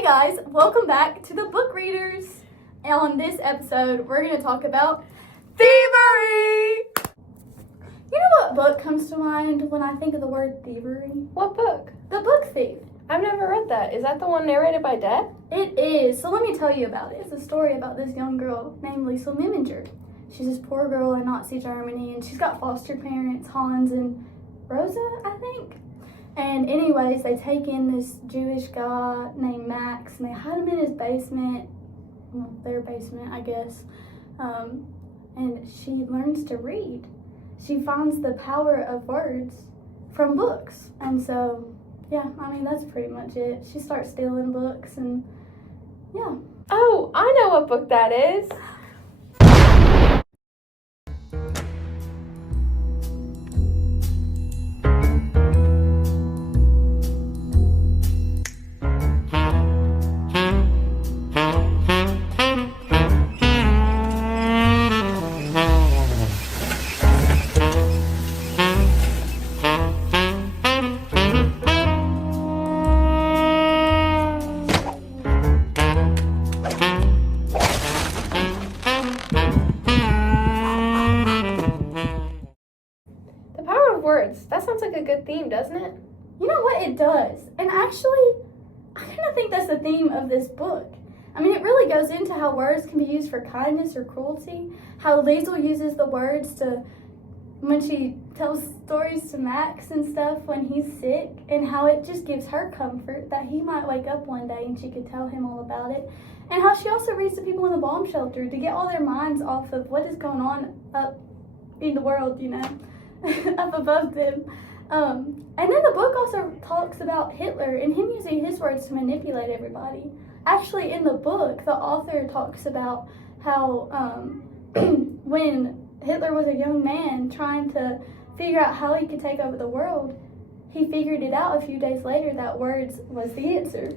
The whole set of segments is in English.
Hey guys, welcome back to the Book Readers. And on this episode, we're going to talk about Thievery! You know what book comes to mind when I think of the word thievery? What book? The Book Thief. I've never read that. Is that the one narrated by Dad? It is. So let me tell you about it. It's a story about this young girl named Lisa Miminger. She's this poor girl in Nazi Germany, and she's got foster parents, Hans and Rosa, I think. And anyways, they take in this Jewish guy named Max, and they hide him in his basement, well, their basement, I guess. And she learns to read. She finds the power of words from books. And so, yeah, I mean, that's pretty much it. She starts stealing books, and yeah. Oh, I know what book that is. Words. That sounds like a good theme, doesn't it? You know what? It does. And actually, I kind of think that's the theme of this book. I mean, it really goes into how words can be used for kindness or cruelty, how Liesl uses the words to, when she tells stories to Max and stuff when he's sick, and how it just gives her comfort that he might wake up one day and she could tell him all about it, and how she also reads to people in the bomb shelter to get all their minds off of what is going on up in the world, you know. Up above them. And then the book also talks about Hitler and him using his words to manipulate everybody. Actually, in the book, the author talks about how when Hitler was a young man trying to figure out how he could take over the world, he figured it out a few days later that words was the answer.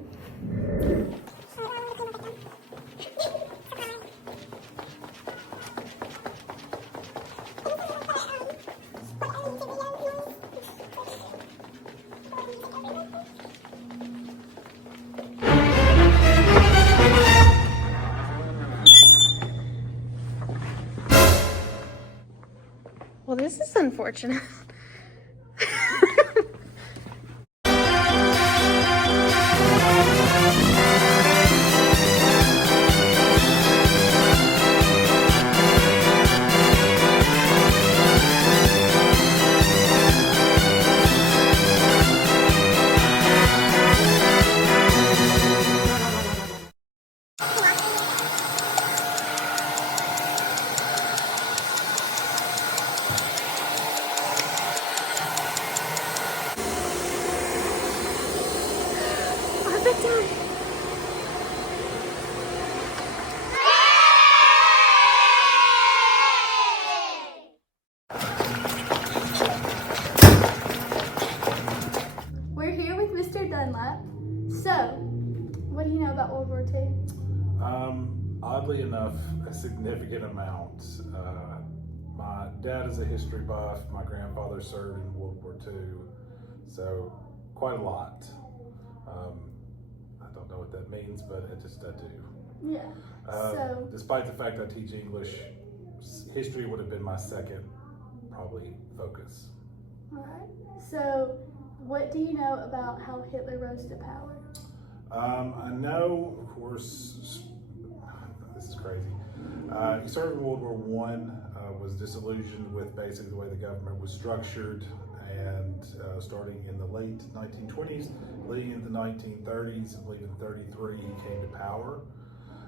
Well, this is unfortunate. We're here with Mr. Dunlap. So, what do you know about World War II? Oddly enough, a significant amount. My dad is a history buff. My grandfather served in World War II, so quite a lot. I don't know what that means, but I do. Yeah. Despite the fact I teach English, history would have been my second, probably, focus. All right. So, what do you know about how Hitler rose to power? I know, of course, this is crazy. He started in World War I, was disillusioned with basically the way the government was structured, and starting in the late 1920s, leading into the 1930s, I believe in 33, he came to power.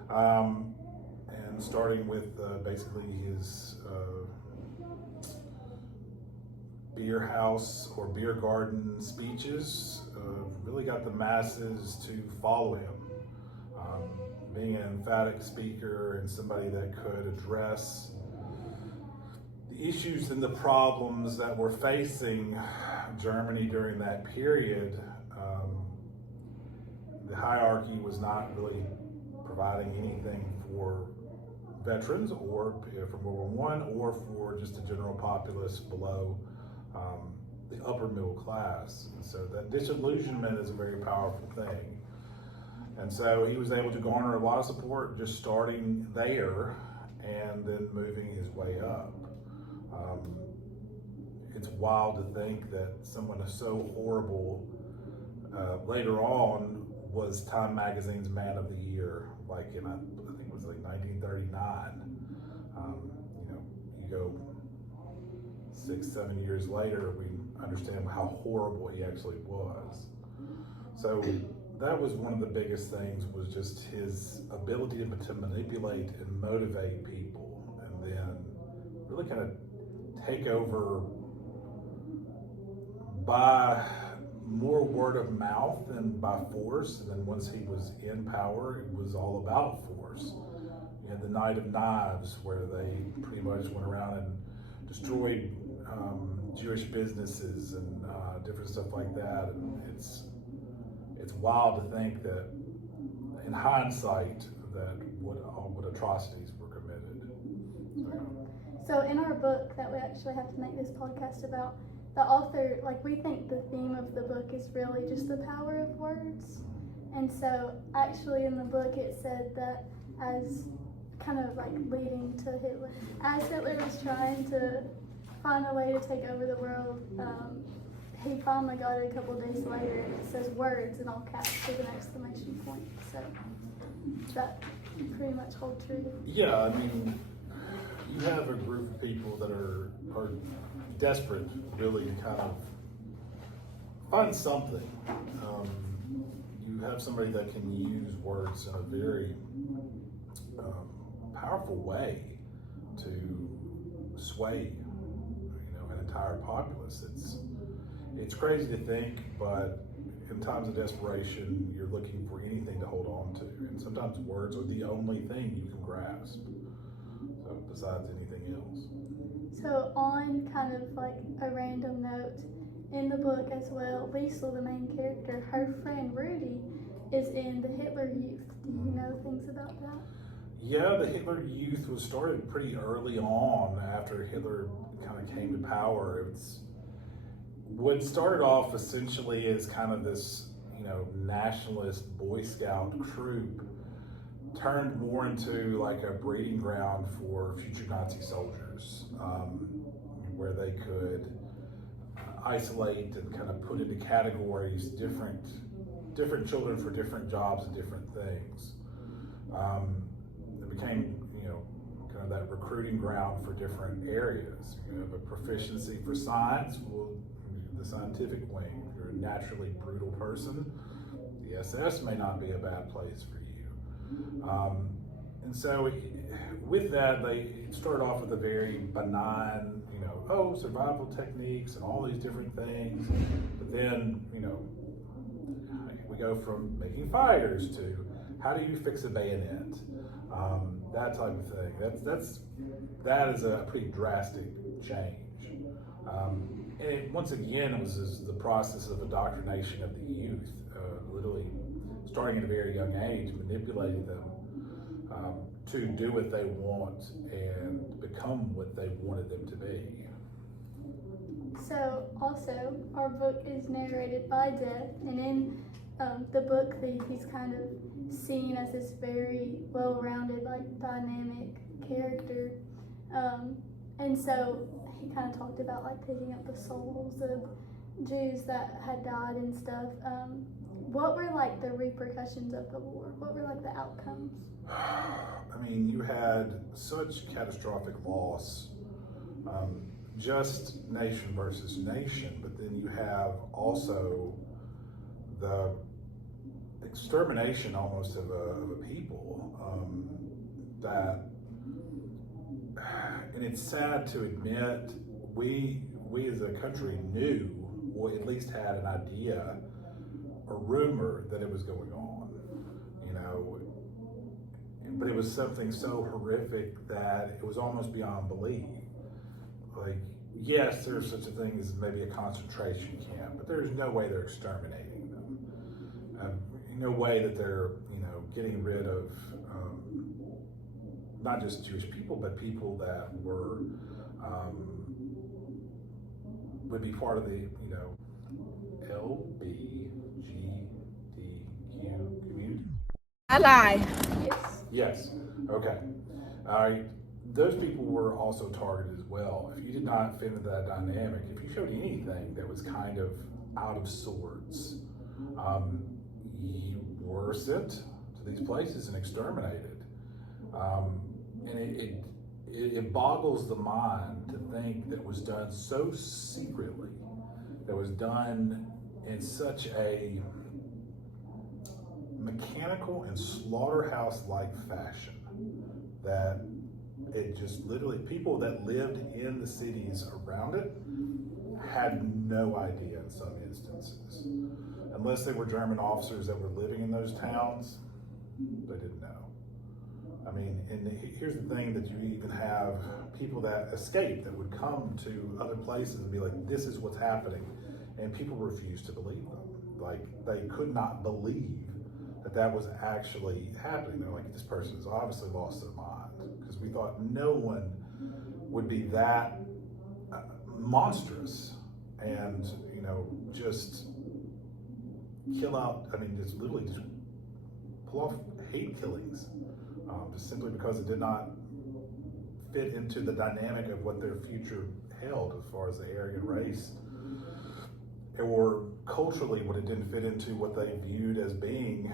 And starting with basically his beer house or beer garden speeches, really got the masses to follow him. Being an emphatic speaker and somebody that could address the issues and the problems that were facing Germany during that period. The hierarchy was not really providing anything for veterans or from World War I or for just the general populace below the upper middle class. And so that disillusionment is a very powerful thing. And so he was able to garner a lot of support just starting there and then moving his way up. It's wild to think that someone so horrible later on was Time Magazine's Man of the Year, like in, I think it was like 1939. You go 6-7 years later, we understand how horrible he actually was. So that was one of the biggest things, was just his ability to manipulate and motivate people, and then really kind of take over by more word of mouth than by force. And then once he was in power, it was all about force. You had the Night of Knives, where they pretty much went around and destroyed Jewish businesses and different stuff like that. And it's wild to think that, in hindsight, that what atrocities were committed. So in our book that we actually have to make this podcast about, the author, like, we think the theme of the book is really just the power of words. And so actually in the book it said that, as kind of like leading to Hitler, as Hitler was trying to find a way to take over the world, he finally got it a couple days later, and it says words in all caps with an exclamation point. So that pretty much holds true. Yeah, I mean, you have a group of people that are desperate, really, to kind of find something. You have somebody that can use words in a very powerful way to sway, an entire populace. It's crazy to think, but in times of desperation, you're looking for anything to hold on to, and sometimes words are the only thing you can grasp. So besides anything else. So on kind of like a random note, in the book as well, Liesl, the main character, her friend Rudy, is in the Hitler Youth. Do you know things about that? Yeah, the Hitler Youth was started pretty early on after Hitler kind of came to power. It's what started off essentially as kind of this, nationalist Boy Scout troop, turned more into like a breeding ground for future Nazi soldiers, where they could isolate and kind of put into categories different children for different jobs and different things. It became, kind of that recruiting ground for different areas. You have a proficiency for science, well, the scientific wing. If you're a naturally brutal person, the SS may not be a bad place for you. And so with that, they started off with a very benign, survival techniques and all these different things. But then, we go from making fires to how do you fix a bayonet, that type of thing. That is a pretty drastic change. And once again, it was the process of indoctrination of the youth, literally starting at a very young age, manipulating them to do what they want and become what they wanted them to be. So also, our book is narrated by Death, and in the book, he's kind of seen as this very well-rounded, like, dynamic character. And so he kind of talked about, like, picking up the souls of Jews that had died and stuff. What were, like, the repercussions of the war? What were, like, the outcomes? I mean, you had such catastrophic loss, just nation versus nation, but then you have also the extermination almost of a people, and it's sad to admit, we as a country knew, or at least had an idea, a rumor that it was going on, but it was something so horrific that it was almost beyond belief. Like, yes, there's such a thing as maybe a concentration camp, but there's no way they're exterminating them. No way that they're, getting rid of not just Jewish people, but people that were would be part of the, LGBTQ community. I lie. Yes. Okay. All right. Those people were also targeted as well. If you did not fit into that dynamic, if you showed anything that was kind of out of sorts, you were sent to these places and exterminated. And it boggles the mind to think that was done so secretly, that was done in such a mechanical and slaughterhouse-like fashion that it just literally, people that lived in the cities around it had no idea in some instances. Unless they were German officers that were living in those towns, they didn't know. I mean, and here's the thing, that you even have people that escape that would come to other places and be like, this is what's happening. And people refused to believe them. Like, they could not believe that that was actually happening. They're like, this person has obviously lost their mind, because we thought no one would be that monstrous and, you know, just kill out, I mean, just literally just pull off hate killings, just simply because it did not fit into the dynamic of what their future held as far as the Aryan race, or culturally what it didn't fit into what they viewed as being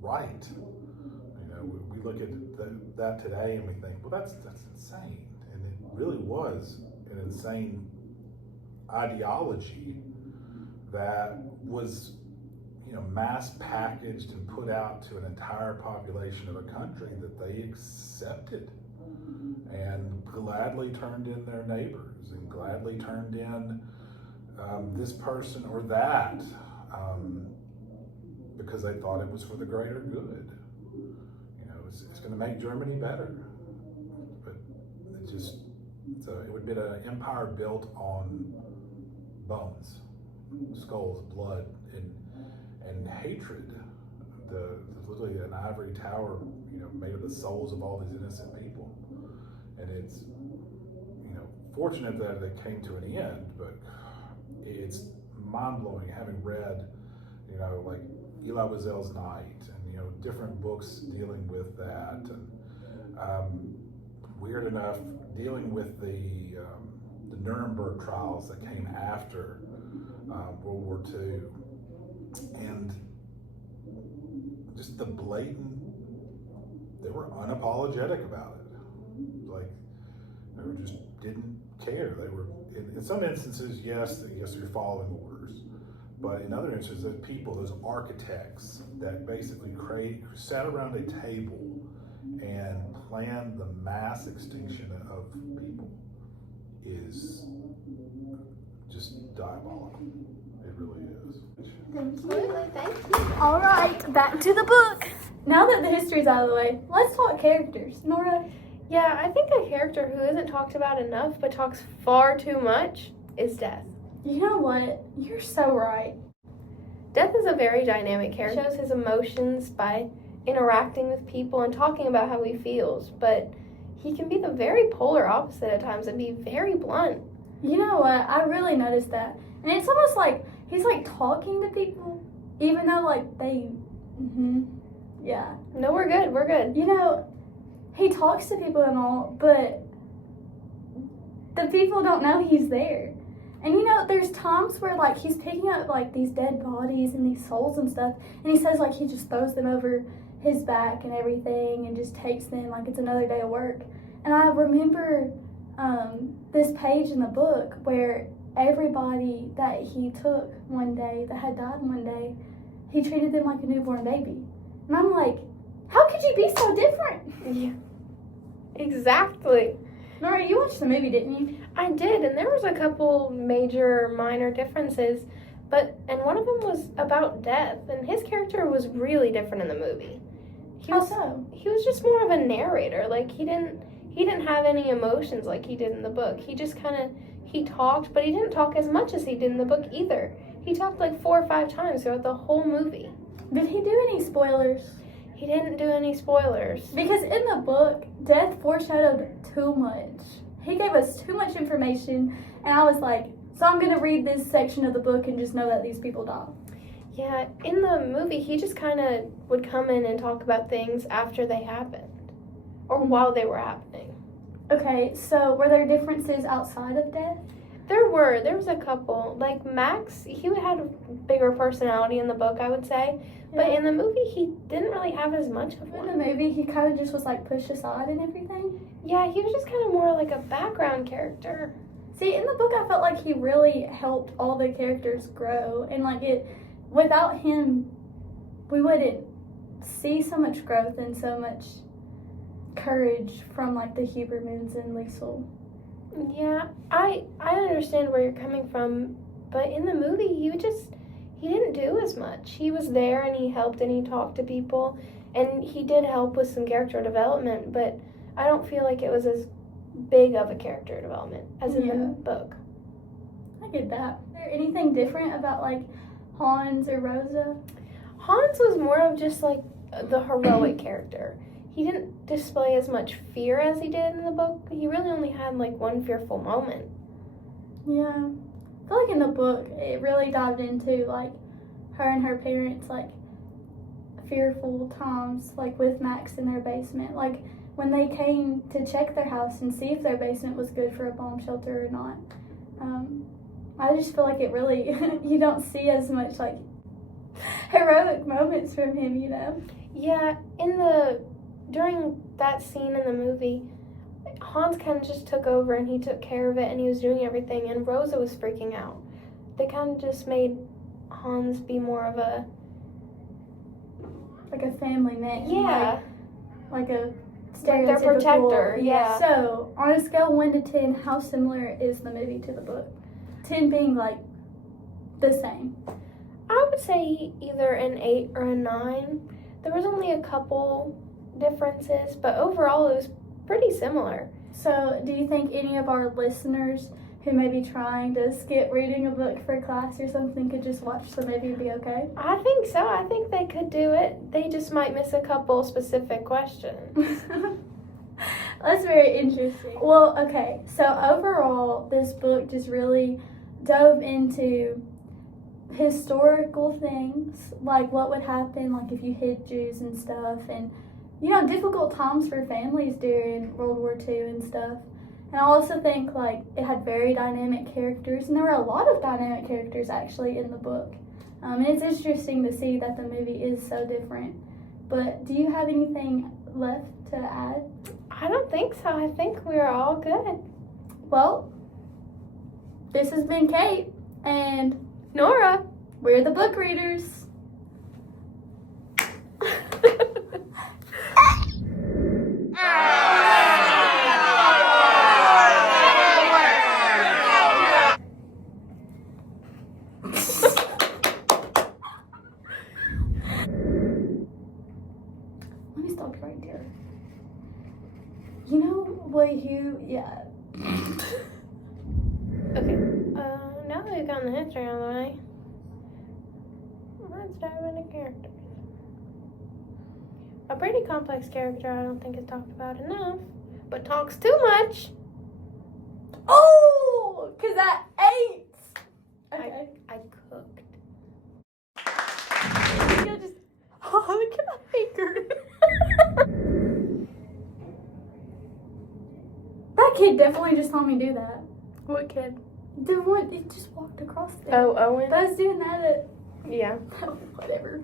right. You know, we look at that today and we think, well, that's insane. And it really was an insane ideology that was, you know, mass packaged and put out to an entire population of a country that they accepted and gladly turned in their neighbors and gladly turned in this person or that, because they thought it was for the greater good. You know, it's going to make Germany better. But it just, it would be an empire built on bones, skulls, blood, and hatred. Literally an ivory tower, you know, made of the souls of all these innocent people. And it's, you know, fortunate that it came to an end, but it's mind-blowing having read, you know, like Elie Wiesel's Night and, you know, different books dealing with that, and weird enough, dealing with the Nuremberg trials that came after World War II, and just the blatant, they were unapologetic about it. Like, they were just didn't care. They were, in some instances, yes, you're following orders. But in other instances, those people, those architects that basically sat around a table and planned the mass extinction of people is just diabolical. It really is. Absolutely, thank you. All right, back to the book. Now that the history's out of the way, let's talk characters. Norah? Yeah, I think a character who isn't talked about enough but talks far too much is Death. You know what? You're so right. Death is a very dynamic character. He shows his emotions by interacting with people and talking about how he feels, but he can be the very polar opposite at times and be very blunt. You know what? I really noticed that. And it's almost like he's like talking to people, even though like they, yeah. No, we're good, we're good. You know, he talks to people and all, but the people don't know he's there. And you know, there's times where like he's picking up like these dead bodies and these souls and stuff, and he says like he just throws them over his back and everything and just takes them like it's another day of work. And I remember this page in the book where everybody that he took one day that had died one day, he treated them like a newborn baby. And I'm like, how could you be so different? Yeah, exactly. Norah, you watched the movie, didn't you? I did, and there was a couple major minor differences, and one of them was about Death, and his character was really different in the movie. How so? He was just more of a narrator. Like, he didn't have any emotions like he did in the book. He just he talked, but he didn't talk as much as he did in the book either. He talked like 4 or 5 times throughout the whole movie. Did he do any spoilers? He didn't do any spoilers. Because in the book, Death foreshadowed too much. He gave us too much information, and I was like, so I'm going to read this section of the book and just know that these people die. Yeah, in the movie, he just kind of would come in and talk about things after they happened. Or while they were happening. Okay, so were there differences outside of death? There was a couple. Like Max, he had a bigger personality in the book, I would say. But in the movie, he didn't really have as much of one. In the movie, he kind of just was like pushed aside and everything. Yeah, he was just kind of more like a background character. See, in the book, I felt like he really helped all the characters grow. And like without him, we wouldn't see so much growth and so much courage from like the Hubermans and Liesel. Yeah, I understand where you're coming from, but in the movie he didn't do as much. He was there and he helped and he talked to people and he did help with some character development, but I don't feel like it was as big of a character development as in the book. I get that. Is there anything different about like Hans or Rosa? Hans was more of just like the heroic character. He didn't display as much fear as he did in the book. He really only had like one fearful moment. Yeah. I feel like in the book, it really dived into like her and her parents' like fearful times, like with Max in their basement. Like when they came to check their house and see if their basement was good for a bomb shelter or not. I just feel like it really, you don't see as much like heroic moments from him, you know? Yeah, during that scene in the movie, Hans kind of just took over and he took care of it and he was doing everything and Rosa was freaking out. They kind of just made Hans be more of a... like a family man. Yeah. Like a stereotypical... like their protector, yeah. So, on a scale of 1 to 10, how similar is the movie to the book? 10 being like the same. I would say either an 8 or a 9. There was only a couple differences, but overall it was pretty similar. So, do you think any of our listeners who may be trying to skip reading a book for class or something could just watch the movie and be okay? I think so. I think they could do it. They just might miss a couple specific questions. That's very interesting. Well, okay, so overall, this book just really dove into historical things, like what would happen, like if you hid Jews and stuff, and you know, difficult times for families during World War II and stuff. And I also think like it had very dynamic characters, and there were a lot of dynamic characters actually in the book. And it's interesting to see that the movie is so different. But do you have anything left to add? I don't think so. I think we're all good. Well, this has been Kate and Norah. We're the book readers. Let me stop right there. You know what Okay, now that we've gotten the history out of the way, let's dive into characters. A pretty complex character I don't think is talked about enough, but talks too much. Oh, because I ate. Okay. I cooked. You just, oh, look at my finger. That kid definitely just saw me do that. What kid? The one, it just walked across there. Oh, Owen? But I was doing that at, Yeah. whatever.